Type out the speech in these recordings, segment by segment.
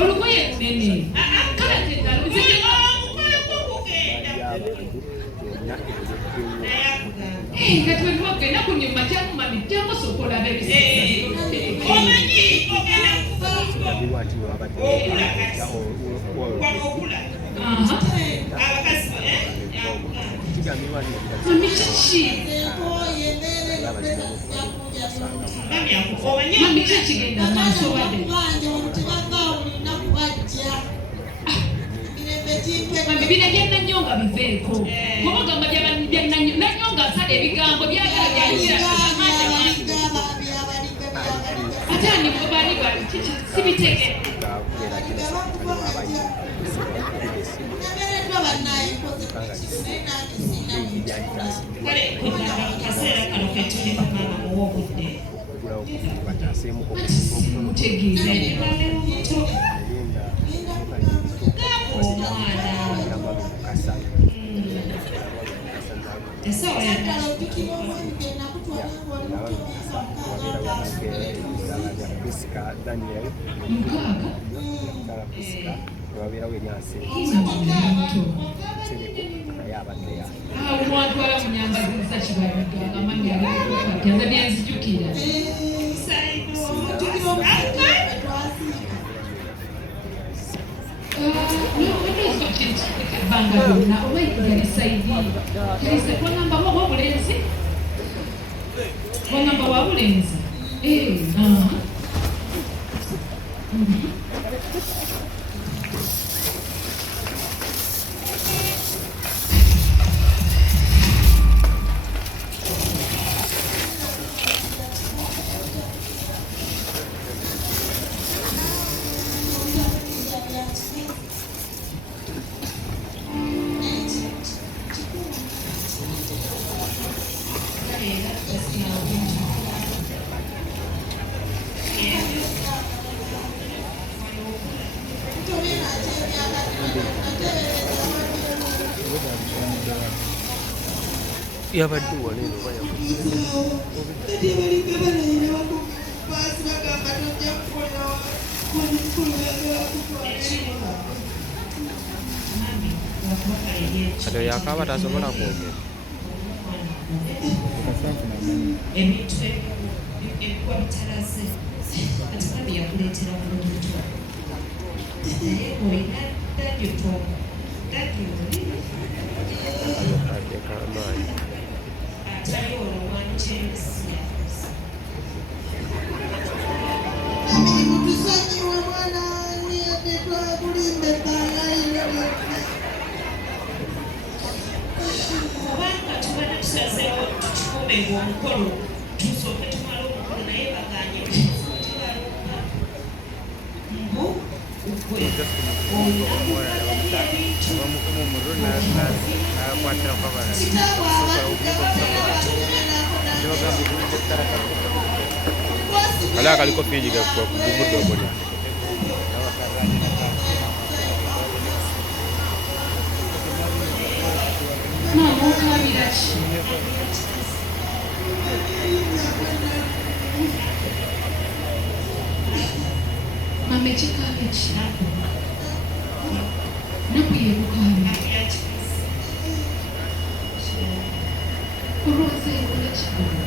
olugoye lunene kale tendalo nga tuliwo ogenda ku nyumba kyamumami kyamo sokola bebisi omanyi ogenda mami kyekigenda mansobadde bino byannanyonga biveeko kubagamba nanyonga asala ebigambo byagala byanjira ate ani bali sibitege kaseera kano ketulimu maama ow'obudde mutegeeza mwatwala munyambaziza kibabiga amannya gaza byanzijukira banga byonna oba yalisaidi yalisa wangamba wabulenzi wangamba wabulenzi yabadde waleero kati yakaba tasobola kwogera emitwe ebikuba bitalaze kati babi yakuleetera bulungi naye olina dadyo kamaanyi atali olowani kyemisi tusonyiwe mwana niyadetwakulimba ebbanga kubanga tubadde tusazeewo tukikuumenga omukolo tusooke tumala omukolo naye baganye tebalonga mbu ala kaliko piji kugubudde omuli maama okabira ki mama ekikaaba ki naku yebukaaba olwaza ekola kigogo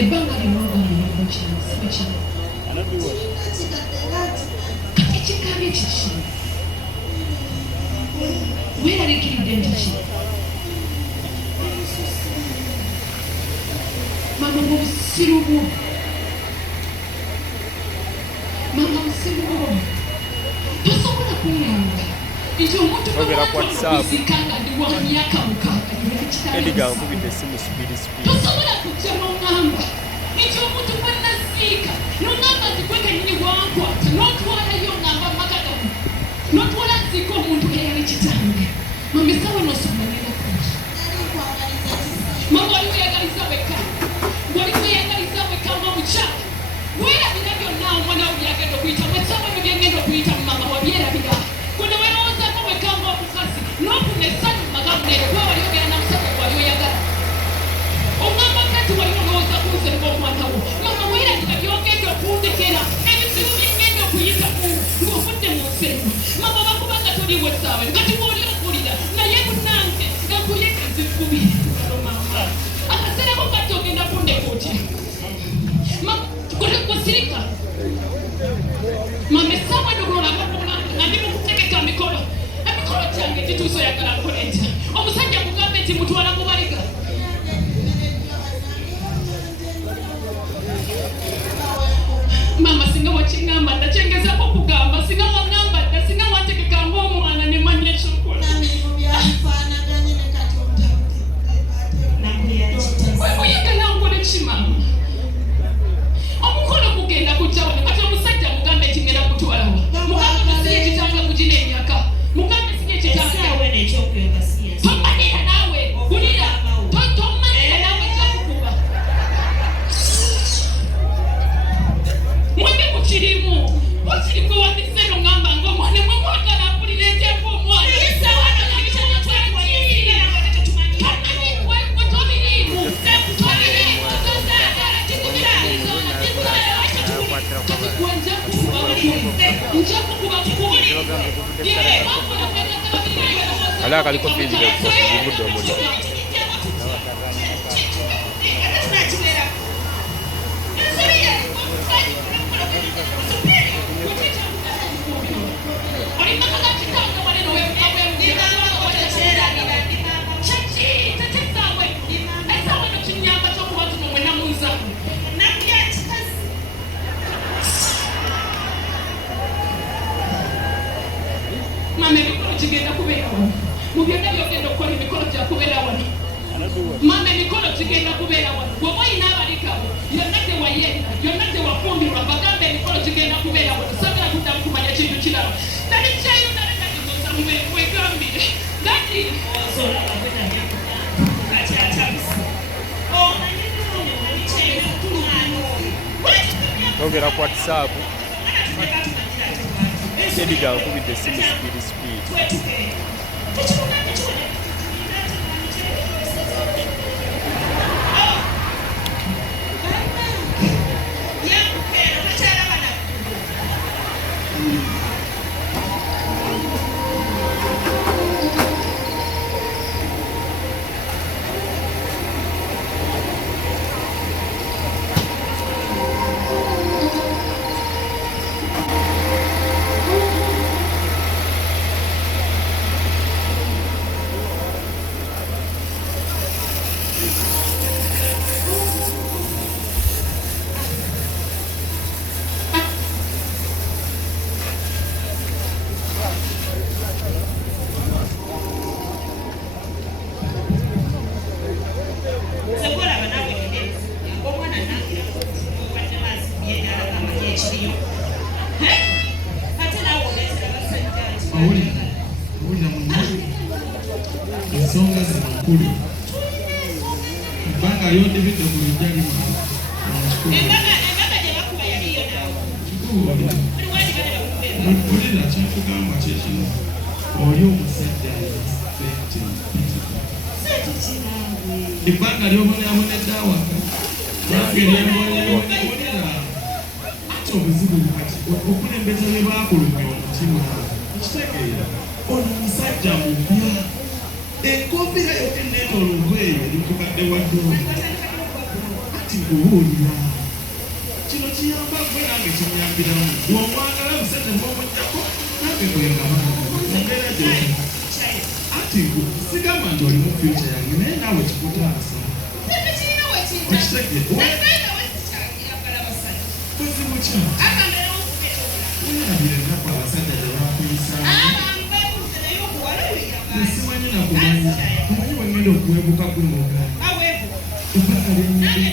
ebbanga lyonogambirako kinsibe kino kati ekikaaba ekiki weeraliikiridde nti ki mama mu busiru bwo mama busiru bwo tosobola kwelanga nti omuntu bwekanga ndi wa myaka mukaaga tosobola kujja n'oŋŋamba nti omuntu gwennaziika n'oŋŋamba nti gwe kennyini wankwata n'otwalayo ŋŋamba maka gamu n'otwala nziika omuntu eyali kitange mama esawa nosomanyirakuki mama wali weyagaliza weka nga mukyala weerabira byonna omwana wo byagenda okuyitamu esawa byo byengenda okuyitamu mama wabyerabira kuno werowoozako wekanga omukazi n'okuna essanyu magamunere kuba wali ogera namusajja gwali oyagala oŋŋamba kati wali olowooza kunze ng'omwana wo mama weerabira byogenda okundeka we ngati woli okulira naye munange ngakuyeka zikubiri mama akasereko kati ogenda kundekuti kusirika mama esawa ndogola nga ndi mukutegeka emikolo gyange tituuso oyagala nkoletya omusajja mugambe nti mutwala mubaliga mama singa wakiŋŋamba ndakyengezako okugamba singa waŋŋamba dda singa wategekanga omwana ne manya ekyokola oyagala nkole ki mama omukolo gugenda kujja wano kati omusajja mugambe nti ngenda kutwalawa mugambe nasiye ekitanga kugina emyaka mugambe singa ekitanga tomanira naawe kulira tomanira naawe kyakukuba mwende mukirimu wakirikwe wandiseno ngamba nga omwana mwe mwagala mpulira enteeka omwana Ala kaliko physical kwa kugudu moja. Mama emikolo kigenda kubeera wano mu byonna byogenda okukola emikolo gya kubeera wano mama emikolo kigenda kubeera wano bw'oba oyina abalikabo yonna tewayenda yonna tewafumbirwa bagambe emikolo kigenda kubeera wano sagala kuddamu kumanya kintu kirala nali kyayo nalekatigoza mwegambire gati Ongera ku WhatsApp. Ediga kubidde simu speed. Ensonga zinkulu ebbanga lyondebedde mu lujjali mpulira kyakugamba kyekino oli omusajja ebbanga lyobonabonedde awaka nange lyembonabonera ati obuzibu bukati okulembeza bye baakulumya omutima ekitegeera ono musajja mupya enkofiira yokenneetooloovu eyo elikukadde waddoola ati kubuulira kino kiyamba gwe nange kinyambiramu bw'omwagala busajja bw'omugyako nange bwengabambeera gyoti ati sigamba nti oli mu fyuca yange naye naawe kikutaasa okitegeera kuzibu kyaki weerabire ennaku abasajja gye bakuyisaamu nesimanyi nakumanya omanyi wengenda okuwebuka gunoga ebbanga lyennyini